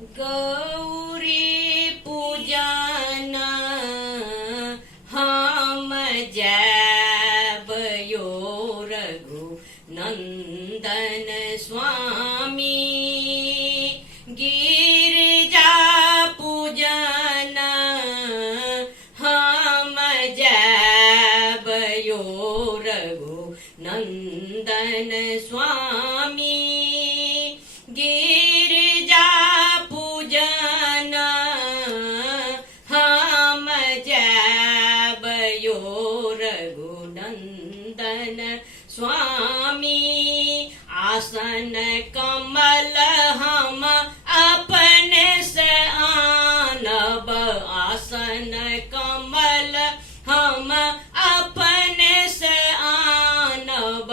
गौरी पूजना हम जैबयो रघु नंदन स्वामी गिरिजा पूजना हम जैबयो रघु नंदन स्वामी गिरिजा पूजना हम जैबयो रघुनंदन स्वामी आसन कमल हम अपने से आनब आसन कमल हम अपने से आनब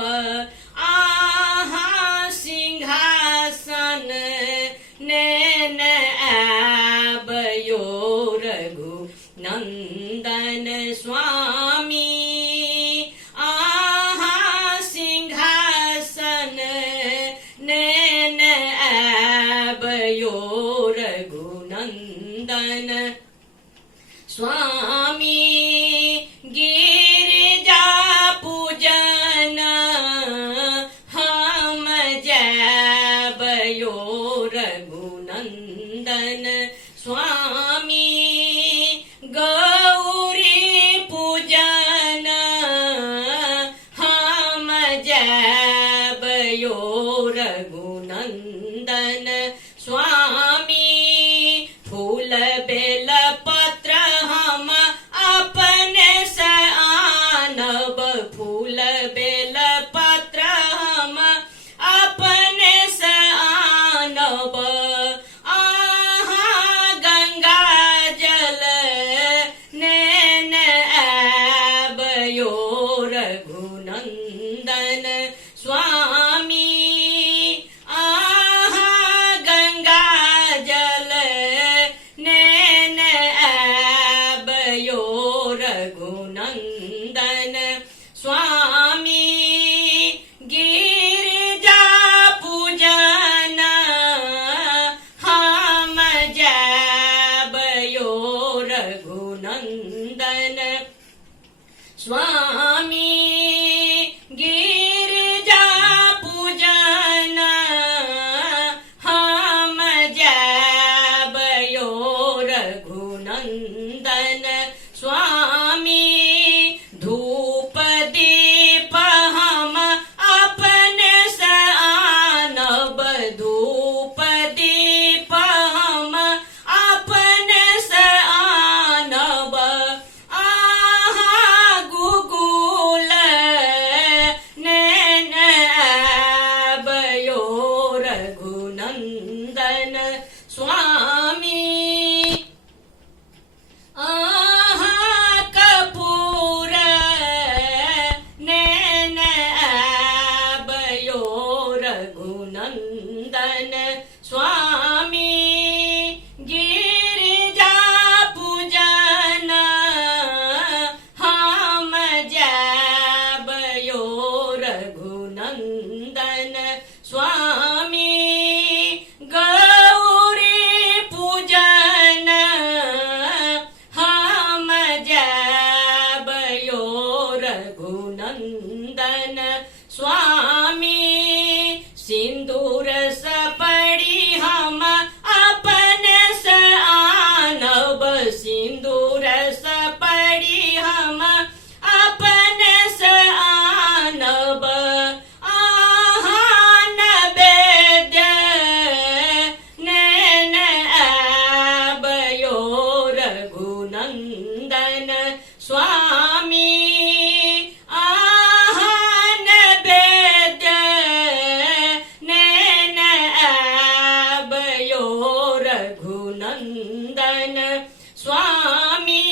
आहा सिंहासन नैन आबयो रघु नंदन स्वामी आहा सिंहासन नैन आबयो रघुनंदन स्वामी गिरिजा पूजन हम जैबयो रघुनंदन स्वामी गौरी पूजन हम जैबयो रघुनंदन स्वामी फूल बेल पत्र हम अपने से आनब फूल बेल पत्र हम अपने से आनब आहा गंगा जल नैन आबयो रघुनंदन स्वामी आहा गंगा जल नैन आबयो रघुनंदन स्वामी गिरिजा पूजन हम जैबयो रघुनंदन स्वामी गिरिजा पूजन हम जैबयो रघुनंदन स्वामी धूप दीप हम अपने से आनब धूप दीप हम अपने से आनब आहा गुगुल नैन आबयो रघुनंदन स्वामी आहा कपूर नैन आबयो रघुनंदन स्वामी गिरिजा पूजन हम जैबयो रघुनंदन स्वामी गौरी पूजन हम जैबयो रघुनंदन स्वामी सिंदूर सपड़ी हम अपने से आनब सिंदूर सपड़ी हम अपने से आनब आहा नैवेद्य नैन आबयो रघुनंदन स्वामी आहा नैवेद्य नैन आबयो रघुनंदन स्वामी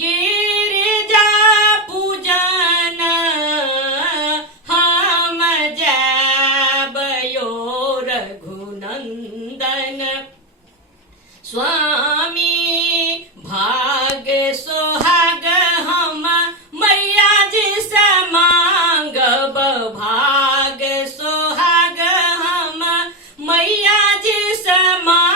गिरिजा पूजन हम जैबयो रघुनंदन स्वामी भाग सोहाग हम मैया जी से मांगब भाग सोहाग हम मैया जी से मांगब